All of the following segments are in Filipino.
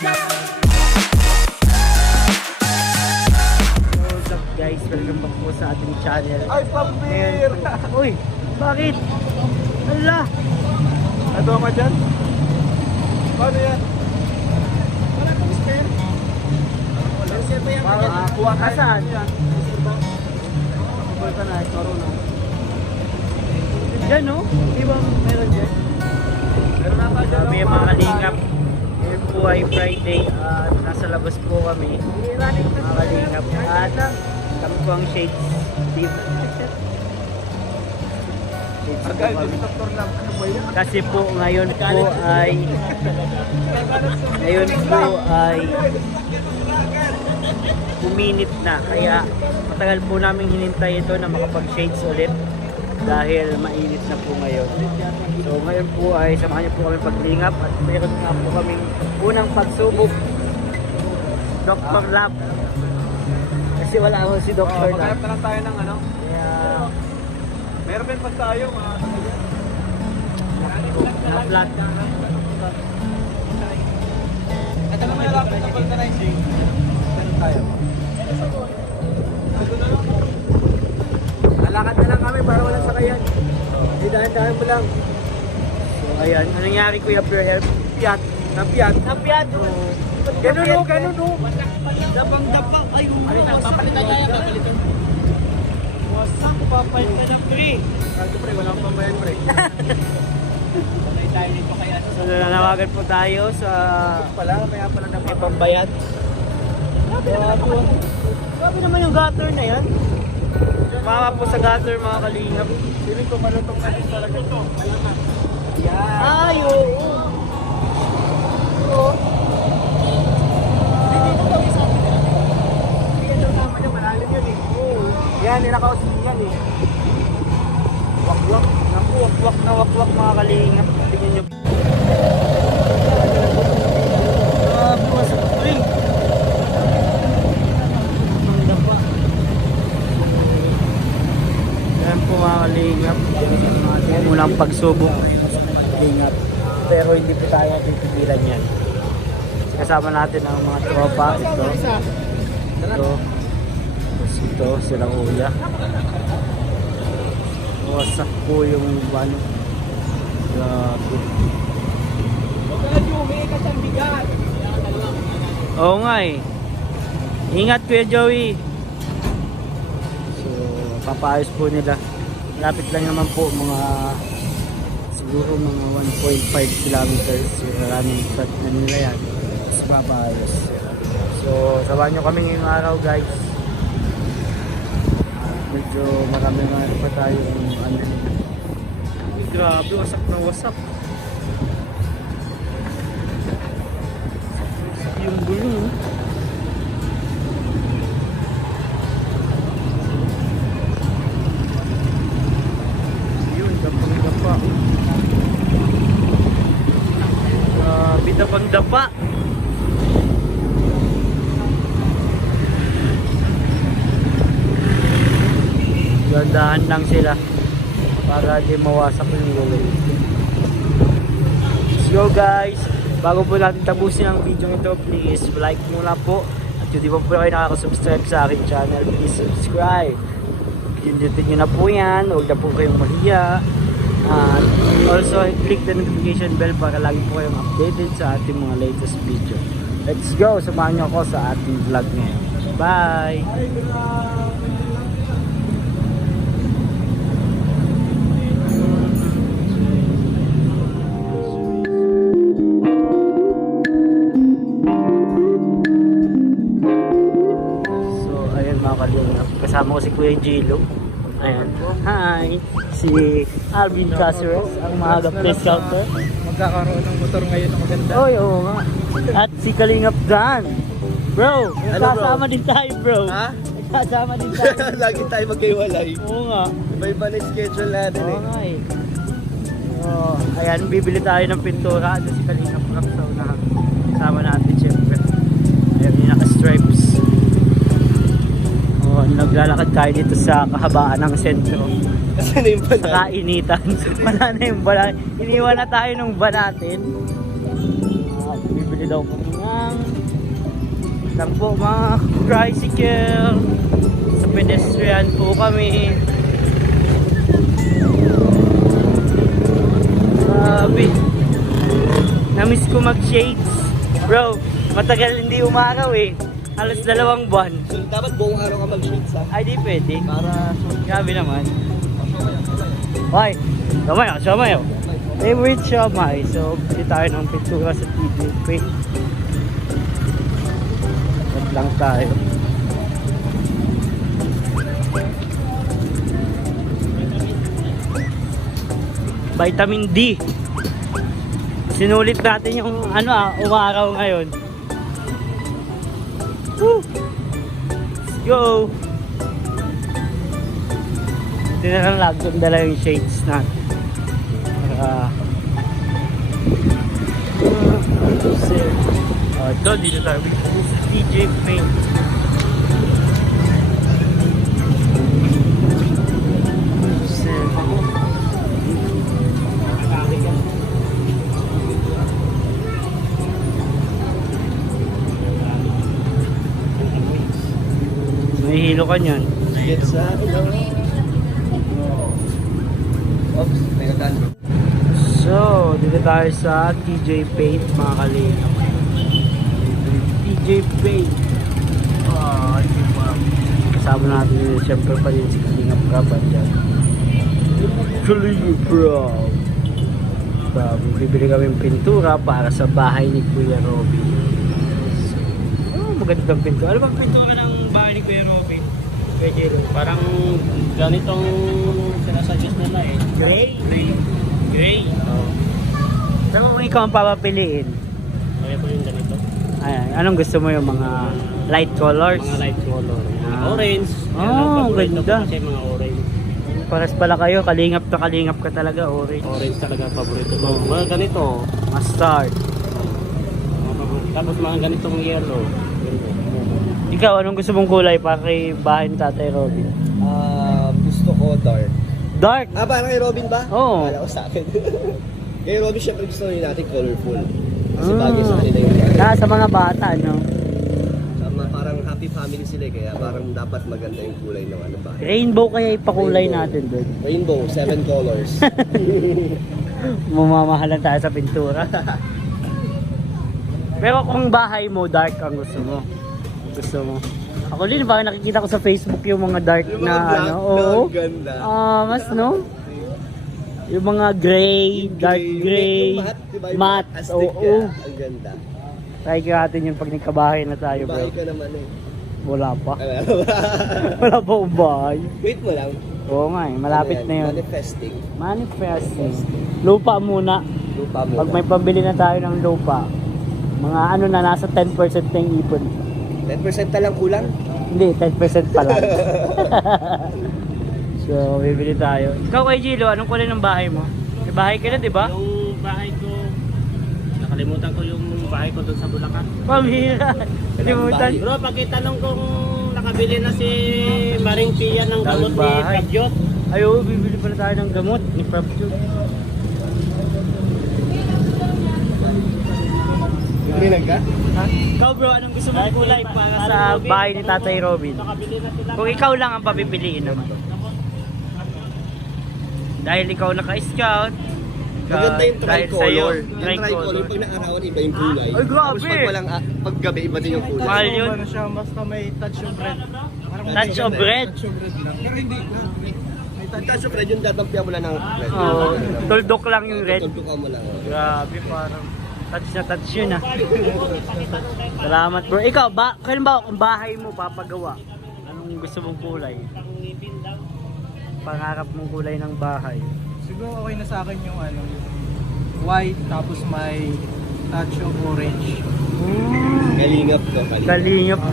What's up guys? Welcome back po sa ating channel. Ay, pambir! Uy, bakit? Hala! Ano ka dyan? Paano yan? Wala kang spare. Para kuha tayo. Saan? Kuha ka na, toro na. Diyan no? Di ba meron dyan? Meron na tayo dyan. May mga kalingap. Ngayon po ay Friday at nasa labas po kami. Mga kalingap. At kami po ang Shades Team. Shades po Agay, kami. doktor lang. Ano ba yan? Kasi po ngayon po ay uminit na, kaya matagal po namin hinintay ito na makapag-shades ulit dahil mainit na po ngayon. So ngayon po ay samahan niyo po kami paglingap at mayroon nga po kaming unang pagsubok Dr. Lab kasi wala ako si Dr. Lab. Maghanap na lang tayo ng ano. Kaya Meron din pa tayo mga na-flat. At ano may lapit na vulcanizing? Meron tayo. Lalakad na lang kami para walang sakayan. Hindi dahan-dahan mo lang. So ayan, anong nangyari Kuya Pure Help? Piyat. Napiyat. Napiyat! Ganun o, ganun o. Dabang-dabang! Ay, Papalitan niya yan, papalitan. wasak! Papalit ka ng pre! Kaldo pre, wala akong pambayan pre. Patay tayo nito kaya. So nananawagan po tayo sa Maya pala na may pambayad. Grabe naman yung gutter na yan. Mama po sa gutter mga kalingap. Feeling ko malutong na din talaga ito. Yan. Ay, oo. Oo. Dito daw isa. Hindi daw naman yung malalim yun eh. Oo. Yan, nilakausap yan eh. Wakwak. Naku, wakwak na wakwak mga kalingap. Tingnan nyo. Grabe, wasak ito eh. Ang dapa. Yan po mga kalingap. Yung unang pagsubok. Kalingap. Pero hindi po tayo pipigilan yan. Kasama natin ang mga tropa. Ito. Tapos ito, silang uya. Wasak po yung ano. Grabe. Oo nga eh. Ingat Kuya Joey. So, papaayos po nila. Lapit lang naman po mga siguro mga 1.5 kilometers running track na nila yan. Tapos papaayos. So, samahan nyo kami ngayong araw guys. Medyo marami nga pa tayo ano. Grabe, wasak na wasak. Yung gulong. Yun, dapang-dapa. Grabe, dapang-dapa. Gandahan lang sila para di mawasak yung gulong. Let's go guys! Bago po natin tapusin ang video ito, please like muna po. At kung di pa po kayo nakaka-subscribe sa aking channel, please subscribe. Pindutin nyo na po yan, huwag na po kayong mahiya. At also click the notification bell para lagi po kayong updated sa ating mga latest video. Let's go! Samahan nyo ako sa ating vlog ngayon. Bye! Kasama ko si Kuya Jilo. Ayan. Hi! Si Alvin Caceres, ang maaga place counter. Magkakaroon ng motor ngayon ng maganda. Oy, oo nga. At si Kalingap Dan. Bro, kasama din tayo bro. Ha? Kasama din tayo. Lagi tayo magkaiwalay. Oo nga. Iba-iba na yung schedule natin Oo nga eh. Oh, ayan, bibili tayo ng pintura. At si Kalingap Rock sa unahan. Kasama natin syempre. Ayan, yung naka-stripes. Oh, naglalakad tayo dito sa kahabaan ng sentro. Kasi na yung Sa banal. kainitan. Wala na yung bala. Iniwan na tayo nung ba natin. Bibili daw kami nga. lang po mga tricycle. Sa pedestrian po kami. Grabe. Namiss ko mag-shades. Bro, matagal hindi umaraw eh. Halos 2 buwan. So, dapat buong araw ka mag-shades ha? Ay, di pwede. Para Grabe naman. Hoy, samayo. Favorite siomay. So, bili tayo ng pintura sa TJP. Wag lang tayo. Vitamin D. Sinulit natin yung umaraw ngayon. Woo! Let's go! Hindi na lang lagdong dala yung shades natin. Ito, dito tayo. DJ Paint. May hilo ka niyan. get sa Oops, may kataan. So, dito tayo sa TJ Paint mga kalingap. TJ Paint. Kasama natin yun. Siyempre pa rin si Kalingap Raban dyan. Kalingap Rab. Bibili kami ng pintura para sa bahay ni Kuya Robin. So, magandang pintura. Ano bang pintura ng bahay ni Kuya Robin? Pwede rin. Parang ganitong sinasuggest nila eh. Gray. Pero kung ikaw ang papapiliin, Kaya po yung ganito. ayan, anong gusto mo yung mga light colors? Mga light color. Ah. Orange. Ganda. Kasi mga orange. Paras pala kayo, kalingap ka talaga, orange. Orange talaga ang paborito ko. Mga ganito. Mustard. Tapos mga ganitong yellow. Ikaw, anong gusto mong kulay para kay bahay ni Tatay Robin? Gusto ko dark. Dark! Parang kay Robin ba? Oo. Wala ko sa akin. Kay Robin, syempre gusto rin natin colorful. Kasi Ah. bagay sa kanila yung Sa mga bata, no? parang happy family sila eh, kaya parang dapat maganda yung kulay ng ano ba. Rainbow kaya ipakulay Rainbow. natin doon. Rainbow, 7 colors. Mamamahalan tayo sa pintura. Pero kung bahay mo, dark ang gusto mo. Ako din, parang nakikita ko sa Facebook yung mga dark Yung na mga black, ano. Oo. ganda. Mas no? Yung mga gray, dark gray, Yung matte, diba? Yung matte. astig Oo. kaya, ang ganda. Try natin yung pag nagkabahay na tayo, bro. Bahay ka naman eh. Wala pa. Wala pa akong bahay. Wait mo lang. Oo nga eh, malapit Ano na yan? yun. Manifesting. Manifesting. Lupa muna. Lupa mo. Pag may pambili na tayo ng lupa, mga ano na, nasa 10% na yung ipon. 10% na lang kulang. Hindi, 10% pa lang. So, bibili tayo. Ikaw kay Gilo, anong kulay ng bahay mo? May bahay ka na, di ba? Yung bahay ko, nakalimutan ko yung bahay ko doon sa Bulacan. Pamira. Kalimutan. Bro, pagkitanong kung nakabili na si Maring Pia ng gamot ni bahay. Pabyot. Ay, oo, bibili pala tayo ng gamot ni Prabjud. Rinig ka? Ha? Ikaw bro, anong gusto mong kulay para sa bahay ni Tatay Robin? Nakabili na sila. Kung ikaw lang ang papipiliin naman. Dahil ikaw naka-scout. Maganda yung dahil tricolor. sa'yo, Yung tricolor, pag naarawan iba yung kulay. Ay, grabe! Tapos pag walang pag gabi, iba din yung kulay. Mahal yun. Ano siya, basta may touch of red. Touch of red. Touch of red lang. Pero hindi na. May touch of red, yung dadampia mo lang ng red. Oo, tuldok lang yung red. Tultukan mo lang. Grabe, parang touch na touch yun ah. Salamat bro. Ikaw, kailan ba kung bahay mo papagawa? Anong gusto mong kulay? Pangarap mong kulay ng bahay. Siguro okay na sa akin yung ano, white tapos may touch of orange. Kalingap to,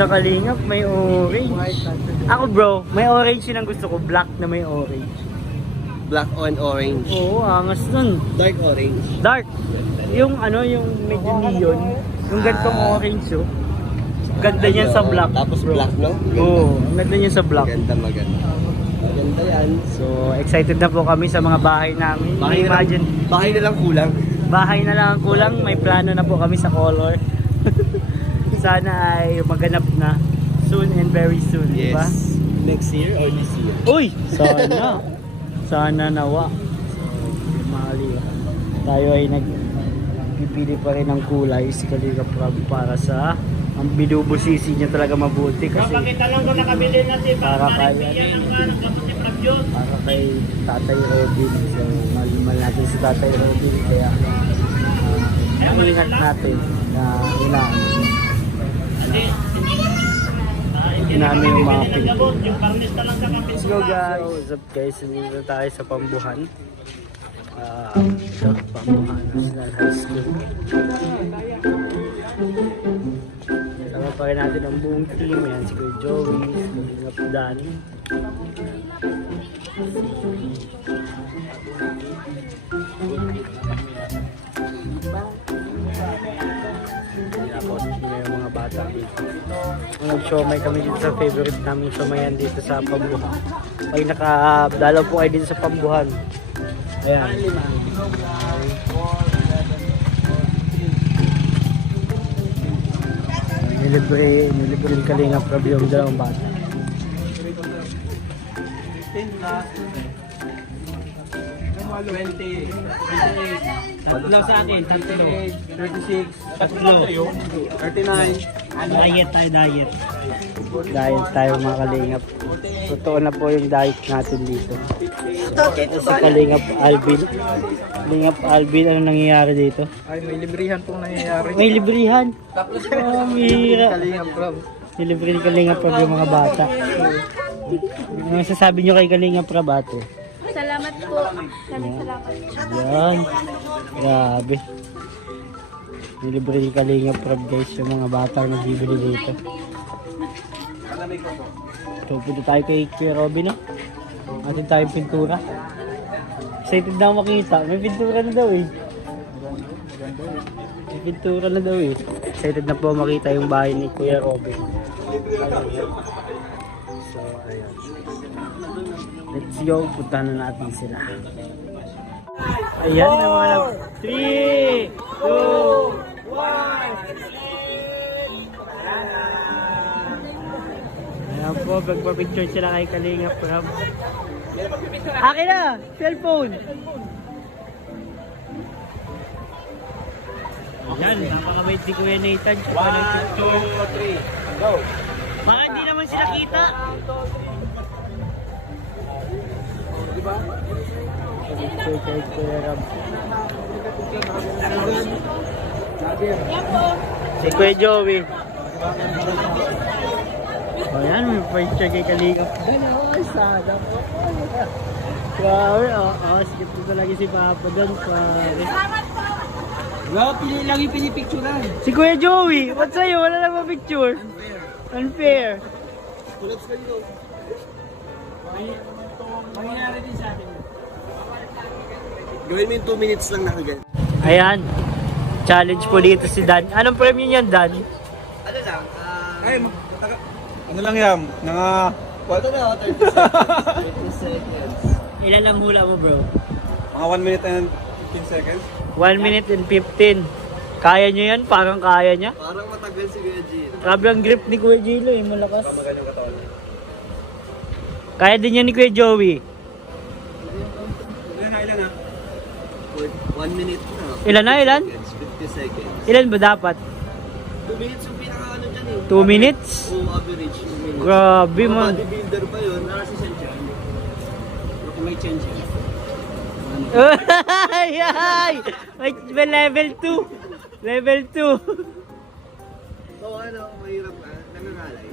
Kalingap, may orange. White touch of Ako bro, may orange yun ang gusto ko. Black na may orange. Black on orange. Oo, angas nun. Dark orange. Dark. Yung ano, yung medyo neon. Yung gantong orange oh. Ganda niyan sa black. Tapos black, no? Oo, ang ganda niyan sa black. Maganda. Maganda yan. So, excited na po kami sa mga bahay namin. Bahay na lang kulang. Bahay na lang ang kulang. May plano na po kami sa color. sana ay maganap na soon and very soon, di ba? Next year or this year? Uy! Sana! Sana nawa. So, mali. Tayo ay nagpipili pa rin ng kulay si Kalinga Prab para sa ang binubusisi niya talaga mabuti kasi para kay Tatay Robin. So, mahal natin si Tatay Robin kaya ingat natin na inaano yung mga pinto. Let's go guys! What's up guys? Nandito tayo sa Pambuhan. Ito, Pambuhan National High School. Sama pa rin natin ang buong team. Yan si Kuya Joey, si Kapdan. Tapos yung mga bata dito. Nag-showmay kami dito sa favorite namin showmayan dito sa Pambuhan. Pag nakadalaw po kayo dito sa Pambuhan. Ayan. Nilibre yung Kalinga Prab yung dalawang bata. 15 na. 20. 28. Tatlo sa akin, tatlo. 36. Tatlo. 39. Diet tayo, diet. Diet tayo mga Kalingap. Totoo na po yung diet natin dito. Ito si Kalingap Alvin. Kalingap Alvin, ano nangyayari dito? Ay, may librihan pong nangyayari. May librihan. Oh, mihira. Kalingap Prab. Nilibre ni Kalingap Prab yung mga bata. Ano sasabi nyo kay Kalingap Prab ate? Salamat po. Salamat. Yan. Grabe. Nilibre ni Kalingap Prab guys yung mga bata na bibili dito. So, punta tayo kay Kuya Robin eh. Atin tayong pintura. Excited na ako makita. May pintura na daw eh. May pintura na daw eh. Excited na po makita yung bahay ni Kuya Robin. So, ayan. Let's go. Puntahan na natin sila. Ayan na mga 3, 2, 1. Ayan po, magpapicture sila kay Kalinga Prab. Akin na! Cellphone! Ayan, napakabait si Kuya Nathan. 1, 2, 3, go! Baka hindi naman sila kita. Picture kay Kuya Rob. Si Kuya Joey. O yan, may picture kay Kalinga. Ay, sada po. Grabe, skip ko talaga si Papa doon. Bro, pili lang yung pinipicturean. Si Kuya Joey, what's sa'yo? Wala lang ma-picture. Unfair. Mangyayari din sa atin. Gawin mo yung 2 minutes lang nakagal. Ayan. Challenge po dito si Dan. Anong premium niyan, Dan? Ano lang? Ay, ano lang yan? Ito na, 30 seconds. Ilan ang hula mo, bro? Mga 1 minute and 15 seconds. 1 minute and 15. Kaya niyo yan? Parang kaya niya. Parang matagal si Kuya G. Grabe ang grip ni Kuya Gilo eh, malakas. Magaling katawan. Kaya din yan ni Kuya Joey. Ilan na? 1 minute na. Ilan na, ilan? 50 seconds. Ilan ba dapat? 2 minutes yung pinaka-ano dyan eh. 2 minutes? Oo, average 2 minutes. Grabe Mga man. bodybuilder pa yun. Nasa Santiago. May change yun. Ay, ay! May level 2. Level 2. Oo, ano, mahirap ka. Nakakalay.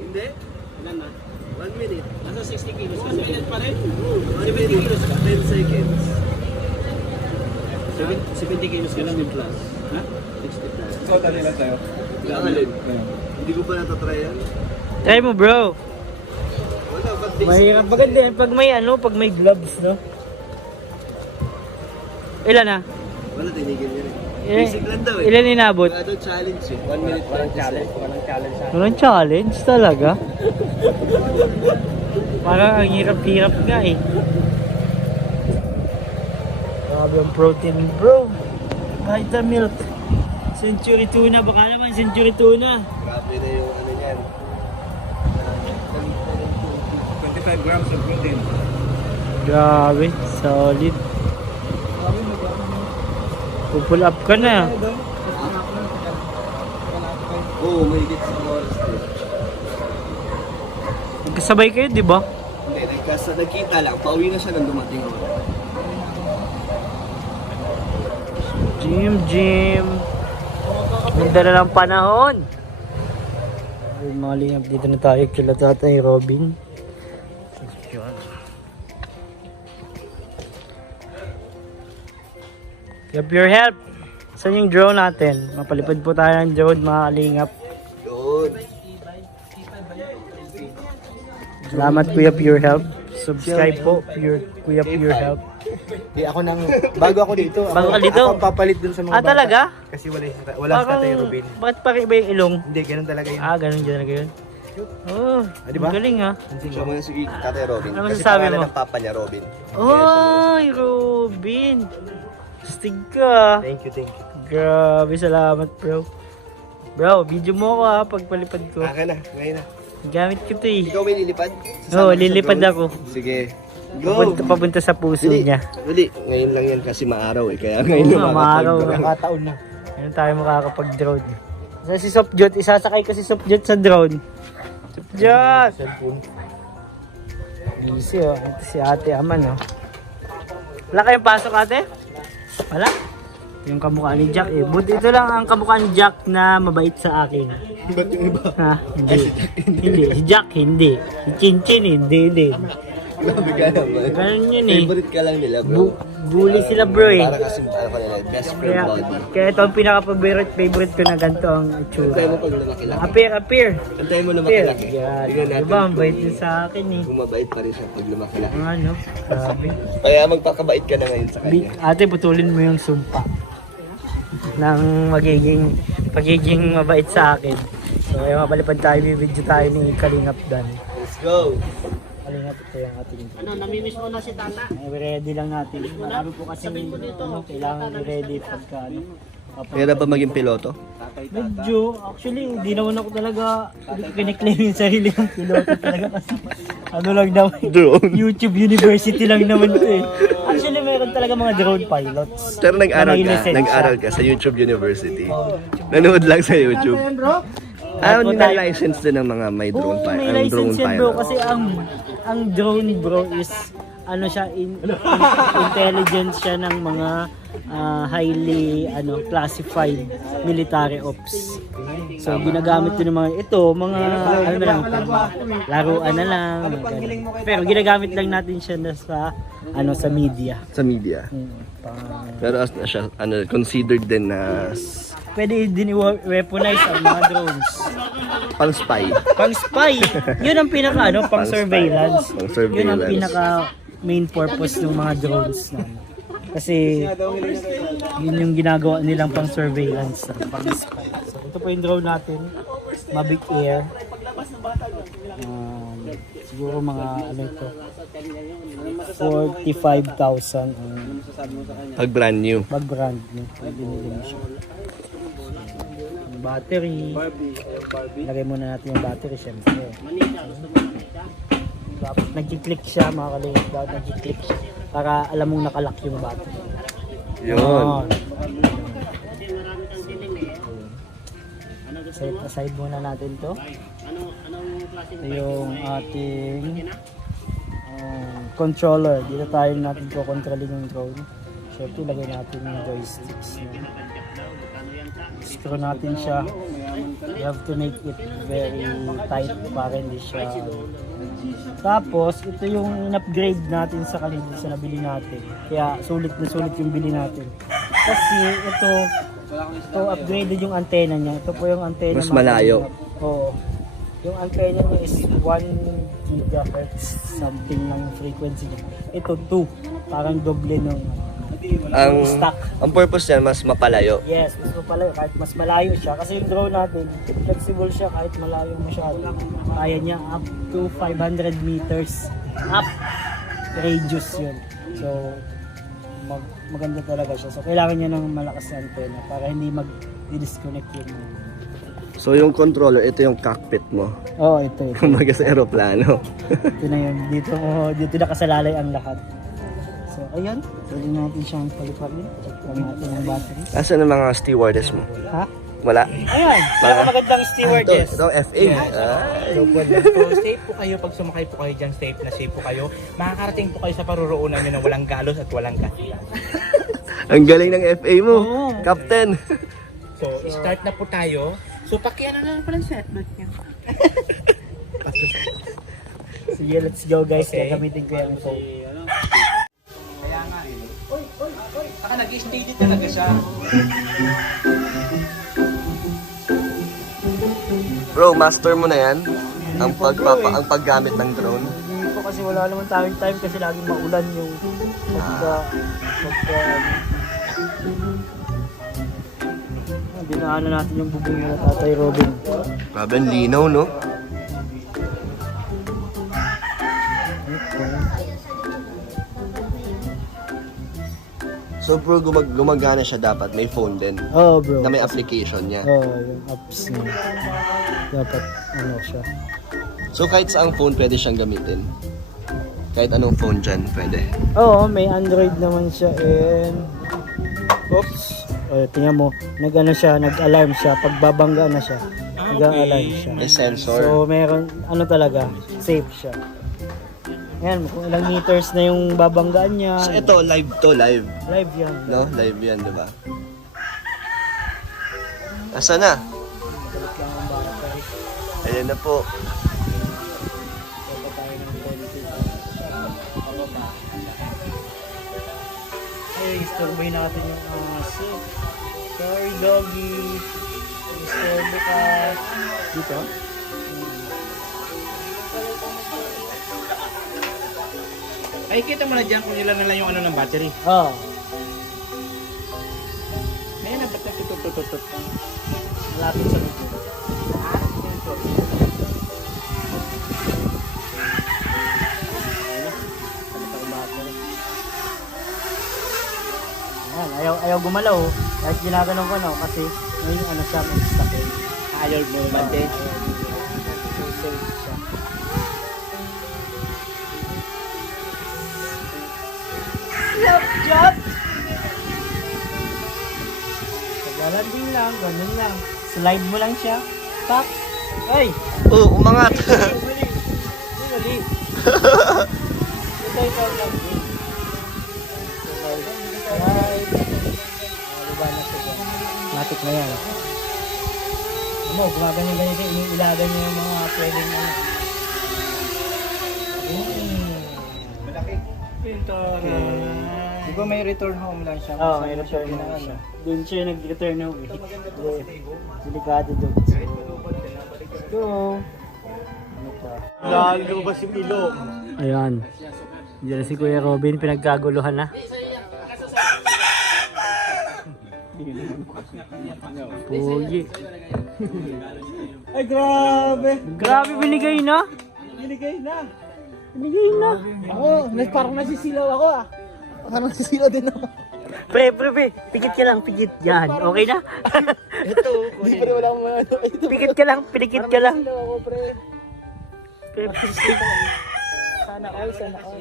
Hindi? Ilan na? 1 minute. Nasa 60 kilos. 1 minute pa rin? 1 minute. 10 seconds. 70 kilos ka lang yung plus. Ha? 60 plus. So, tali lang tayo. Kakalin. Hindi ko pa natatry yan. Try mo, bro. Wala, ba't basic? Mahirap. Maganda yan pag may ano, pag may gloves, no? Ilan na? Wala, tinigil yun eh. Ilan, Basic lang daw eh. ilan inabot? Wala daw challenge eh. 1 minute pa lang challenge. Walang challenge. Walang challenge talaga. Parang ang hirap-hirap nga eh. Grabe ang protein, bro. Vitamilk. Century tuna, baka naman century tuna. Grabe na yung ano niyan. 25 grams of protein. Grabe, solid. Pull up ka na. Oo, may higit sa oras din. Magkasabay kayo, di ba? Hindi, nagkita lang. Pauwi na siya nang dumating ako. Jim. Ganda na ng panahon. Ay, mga lingap, dito na tayo kila Tatay Robin. Have your help. Saan yung drone natin? Mapalipad po tayo ng drone, mga kalingap. Yun. Salamat Kuya Pure Help. Subscribe po, Kuya Pure Help. Ako nang, bago ako dito. Bago ka dito? Ako ang papalit dun sa mga Ah, talaga? Kasi wala si Tatay Robin. Bakit pakiiba yung ilong? Hindi, ganun talaga yun. Ah, ganun dyan talaga yun. Oh, diba? galing ha. Siya mo na si Tatay Robin. Ano Kasi masasabi pangalan mo? ng papa niya, Robin. Oy, Robin. Stig ka. Thank you. Grabe, salamat bro. Bro, video mo ako ha, pagpalipad ko. Akin na, ngayon na. Gamit ko to eh. Ikaw may lilipad? Oo, Sasama ka sa lilipad drone? ako. Sige. Go! Papunta sa puso Dali, niya. dali. Ngayon lang yan kasi maaraw eh. Kaya ngayon Oo na nga, maaraw. Nakataon na. Ngayon tayo makakapag-drone. Si Sopjot, isasakay kasi Sopjot sa drone. Sopjot! Cellphone. Busy oh. Ito si Ate Aman oh. Wala kayong pasok ate? Wala? Ito yung kamukha ni Jack eh. Buti ito lang ang kamukha ni Jack na mabait sa akin. Ba't yung iba? Ha? Hindi. Hindi. Si Jack hindi. Si Chinchin hindi. Grabe ka naman. Ganun yun eh. Favorite ka lang nila bro. Bully sila bro eh. Para kasi ano ka nila, best friend Kaya, body. kaya ito ang pinaka-favorite ko na ganito ang Antayin itsura. mo pag lumaki-laki. Appear. Antayin mo Appear. lumaki-laki. Yan. Tingnan natin. Diba, ang bait din sa akin eh. Kung mabait pa rin siya pag lumaki-laki. Ang ano, grabe. Kaya magpakabait ka na ngayon sa kanya. Ate, putulin mo yung sumpa ng pagiging mabait sa akin. So, kaya mapalipad tayo, bibidyo tayo ni Kalingap Dan. Let's go! Kalingap, ito yung ating... namimiss mo na si Tata? Ready lang natin. Marami po kasi kailangan i-ready pagka Kaya ba maging piloto? medyo, actually, hindi naman ako talaga kiniklaim yung sarili kong piloto talaga kasi ano lang naman, Drone. YouTube University lang naman ito eh. Actually, meron talaga mga drone pilots. Pero Na may lisensya. nag-aral ka sa YouTube University. Nanood lang sa YouTube. Ano Ano na-license din ng mga may drone Oo, pilot? may license yan bro kasi ang drone bro is ano siya intelligence siya ng mga highly classified military ops. So ginagamit din ng mga mga ano na lang laruan na lang. Pero ginagamit lang natin siya na sa sa media. Sa media. Pero as na siya, considered din na Pwede din i-weaponize ang mga drones. pang spy. Pang spy. Yun ang pinaka pang surveillance. Pang surveillance. Yun ang pinaka main purpose ng mga drones na. Kasi yun yung ginagawa nilang pang surveillance, pang spy. So ito po yung drone natin, Mavic Air. Siguro mga ito 45,000 Pag brand new. pag brand new. Binili mo siya. Battery. Lagay muna natin yung battery syempre. Tapos nag-click siya mga kalingap. Dapat nag-click siya para alam mong nakalock yung battery. Yun. Set aside muna natin to. Ito yung ating controller. Dito tayo natin kontrolin yung drone. Syempre lagay natin yung joysticks. Screw natin siya. You have to make it very tight para hindi siya. Tapos, ito yung in-upgrade natin sa kanila sa nabili natin. Kaya sulit na sulit yung bili natin. Kasi ito upgraded yung antenna niya. Ito po yung antenna. Mas malayo. Oo. Yung antenna niya is 1 GHz something ng frequency niya. Ito 2. Parang doble ng stock. Ang purpose niya mas mapalayo. Yes, mas mapalayo. Kahit mas malayo siya. Kasi yung drone natin, flexible siya kahit malayo masyado. Kaya niya up to 500 meters up radius yun. So, maganda talaga siya. So, kailangan niya ng malakas na antenna para hindi mag-disconnect yung So yung controller, ito yung cockpit mo. Oo, ito. Kumaga sa aeroplano. Ito na yun. Dito nakasalalay ang lahat. So, ayun. Pwede natin siyang paliparin. Check lang natin ang battery. Asan ang mga stewardess mo? Ha? Wala. Ayan. Magandang stewardess. Ito FA. So, so safe po kayo pag sumakay po kayo dyan, safe na safe po kayo. Makakarating po kayo sa paruroonan nyo na walang galos at walang gas. Ang galing ng FA mo, Oo. Captain. So, start na po tayo. So, pakiano na lang pala yung seatbelt niya. Sige, let's go guys. Okay. Gagamitin ko yung phone. Kaya nga eh. Oy! Saka nag-steady talaga siya. Bro, master mo na yan? Ang paggamit ng drone. Hindi po kasi wala naman tayong time kasi laging maulan yung dinaanan natin yung bubong nila Tatay Robin. Grabe, ang linaw, no? So bro, gumagana siya dapat. May phone din. Oo bro. Na may application niya. Oo, yung apps niya. Dapat ano siya. So kahit saang phone pwede siyang gamitin. Kahit anong phone dyan, pwede. Oo, may Android naman siya and... Oops! O, tingnan mo. Nag-ano siya, nag-alarm siya. Pag babangga na siya, nag-alarm siya. May sensor. So, meron, ano talaga, safe siya. Yan, kung ilang meters na yung babanggaan niya. So ito, live to, live. Live yan. No? Live yan, di ba? Asa na? Balik lang ang battery. Ayan na po. Baba tayo ng konti. Ay, istorboy natin yung aso. Sorry, doggy. Istorbo ka. Dito? Ay, kita mo na dyan kung ilan na lang yung ano ng battery. Oo. Ngayon na, ba't nagtutututut? Malapit sa lupo. Ayan, ayaw gumalaw. Kahit ginaganon ko no, kasi may ano siya, may stock eh. Ayaw mo bante. So safe siya. Job! Paglalanding lang, ganun lang. Slide mo lang siya. Tap! Ay! Oh, umangat. Mali! Mali! Ito ikaw lang. Slide. Diba na siya dyan? Matik na yan. Ano, gumaganyan-ganyan siya. Iniilagan niya yung mga pwedeng ano. Pintor. Okay. Di ba may return home lang siya? Oo, may return home siya. Doon siya nag-return home eh. Delikado doon. Let's go! Ano pa? Lalo ba si Milo? Ayan. Diyan si Kuya Robin, pinagkaguluhan na. Pugi. Ay, grabe! Grabe, binigay na! Binigay na! Binigay na! Ako, parang nasisilaw ako ah. Parang nasisilaw din ako. Pre, pikit ka lang, pikit. Yan, okay na? Ito, di pa rin wala akong mga Pikit ka lang, pinikit ka lang. Nasisilaw ako, pre. Pre, Sana all, sana all.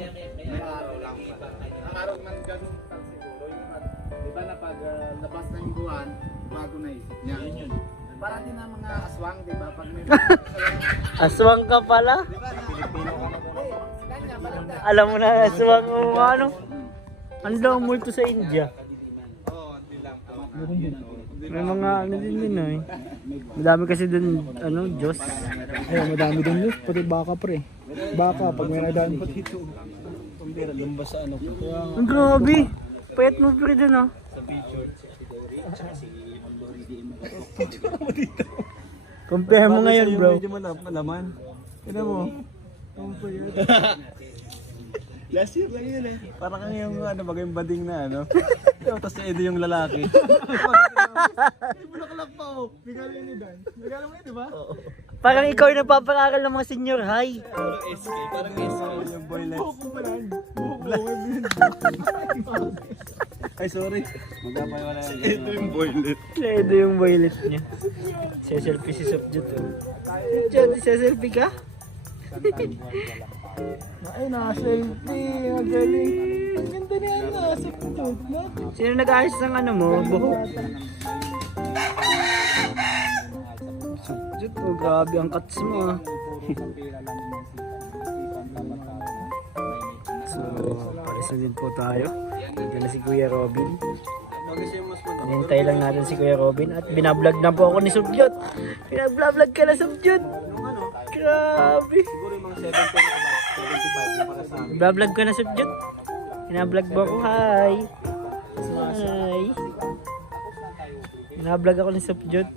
Nakaroon ng ganun siguro yung di ba na pag labas na yung buwan, bago na isip niya. Yun. Parang din ang mga aswang, di ba? Pag may aswang ka pala. Alam mo na, aswang mo ano. Ano daw ang multo sa India? May mga ano din yun eh. Madami kasi dun, ano, Diyos. Ay, madami din yun. Pati baka, pre. Baka, pag may nadaan pa dito. Tumbira, lumbas sa ano. Ang grabe. Payat mo pre dun ah. Compare mo ngayon bro. Medyo malaman. Tignan mo. Last year lang yun eh. Parang kang yung ano, bagay bading na ano. Tapos na yung lalaki. Ay, bulaklak pa oh. Bigala yun ni Dan. Bigala mo yun, di ba? Parang ikaw yung nagpaparakal ng mga senior high. Parang SK. Parang SK. Yung boy life. Buhok mo ba lang? Buhok mo Ay, sorry. Magkapay wala yan. Ito yung boylet. Ito yung violet niya. Seselfie si Subjut. Subjut, seselfie ka? Ay, naka-selfie. Magaling. Ang ganda na yan. Naka-selfie na. Sino nag-ayos ng ano mo? Buhok? Subjut, oh, grabe ang cuts mo ah. So, pares na din po tayo. Nandiyan na si Kuya Robin. Hinintay lang natin si Kuya Robin at binablog na po ako ni Subjut. Binablog ka na, Subjut. Grabe. Binablog ka na, Subjut. Binablog mo ako, hi. Hi. Binablog ako ni Subjut.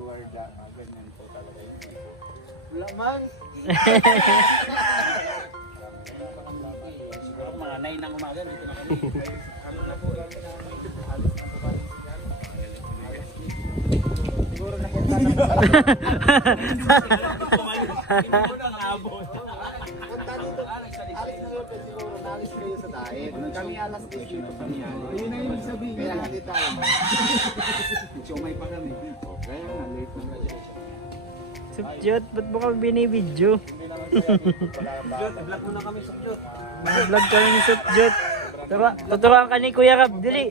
Laman. Mga 9 ng umaga. Kami alas 10 dito kami. Ayun na yung sabihin. Kaya nga dito tayo. Sumay pa kami. Kaya nga late na kasi. Subjut, ba't mo kami binibidyo? Vlog mo na kami sa Diyot. Vlog kami ni Subjut. Tuturuan ka ni Kuya Rab, dili.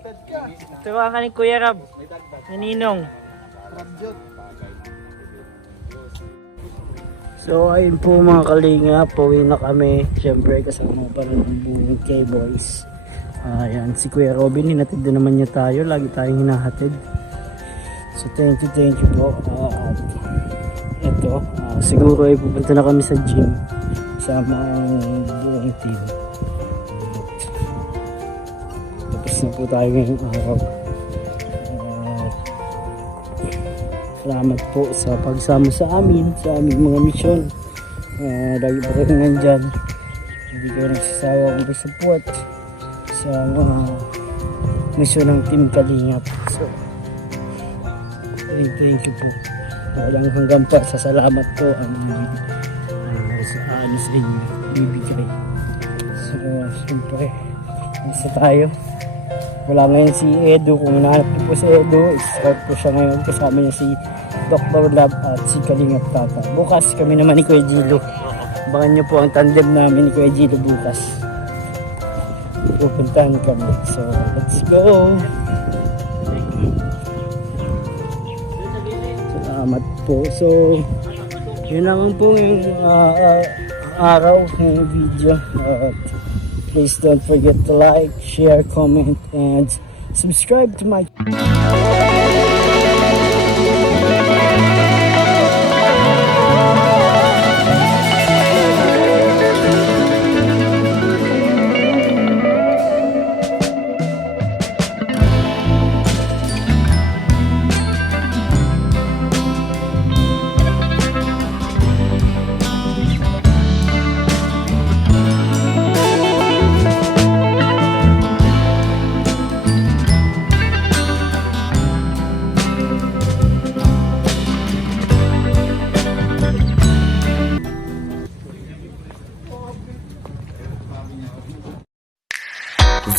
Tuturuan ka ni Kuya Rab. Naninong. So ayun po mga kalinga, pauwi na kami. Siyempre kasama pa rin ang buong K-Boys. Ayan, si Kuya Robin, hinatid din naman niya tayo. Lagi tayong hinahatid. So thank you po. At ito, siguro ay pupunta na kami sa gym. Sama ang buong team. Tapos na po tayo ngayong araw. Salamat po sa pagsama sa amin, sa aming mga misyon. Lagi po kayo nandyan. Hindi kayo nagsasawa kung support sa mga misyon ng Team Kalingap. So, thank you po. Walang hanggang pa sa salamat po ang sa anis din bibigay. So, siyempre, nasa tayo. Wala ngayon si Edo. Kung hinahanap niyo po si Edo, scout po siya ngayon. Kasama niya si Dr. Lab at si Kalingap Tata. Bukas kami naman ni Kuya Gilo. Abangan niyo po ang tandem namin ni Kuya Gilo bukas. Pupuntahan kami. So, let's go! Salamat po. So, yun lang po yung araw ng video. Please don't forget to like, share, comment, and subscribe to my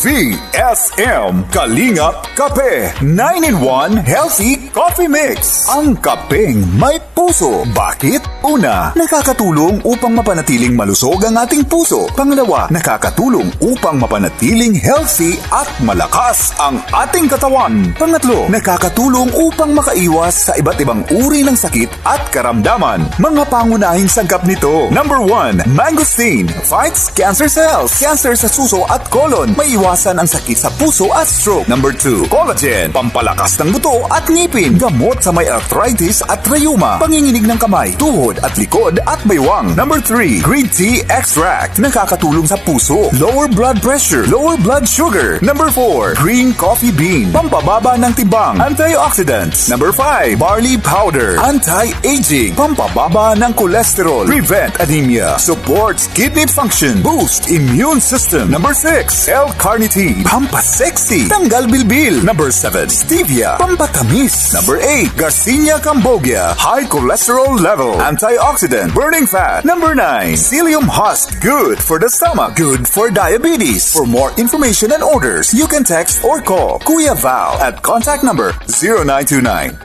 VSM Kalingap Kape 9-in-1 Healthy Coffee Mix. Ang kapeng may puso. Bakit? Una, nakakatulong upang mapanatiling malusog ang ating puso. Pangalawa, nakakatulong upang mapanatiling healthy at malakas ang ating katawan. Pangatlo, nakakatulong upang makaiwas sa iba't ibang uri ng sakit at karamdaman. Mga pangunahing sangkap nito. Number 1, mangosteen fights cancer cells. Cancer sa suso at colon. May iwasan ang sakit sa puso at stroke. Number 2, collagen, pampalakas ng buto at ngipin. Gamot sa may arthritis at rheuma. Panginginig ng kamay, tuhod at likod at baywang. Number 3, green tea extract. Nakakatulong sa puso, lower blood pressure, lower blood sugar. Number 4, green coffee bean, pampababa ng timbang, antioxidants. Number 5, barley powder, anti-aging, pampababa ng cholesterol, prevent anemia, supports kidney function, boost immune system. Number 6, L-carnitine carnitine, pampasexy, tanggal bilbil. Number 7, stevia, pampatamis. Number 8, Garcinia cambogia, high cholesterol level, antioxidant, burning fat. Number 9, psyllium husk, good for the stomach, good for diabetes. For more information and orders, you can text or call Kuya Val at contact number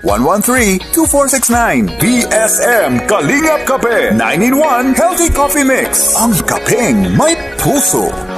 0929-113-2469. BSM Kalingap Kape 9-in-1 Healthy Coffee Mix. Ang kapeng may puso.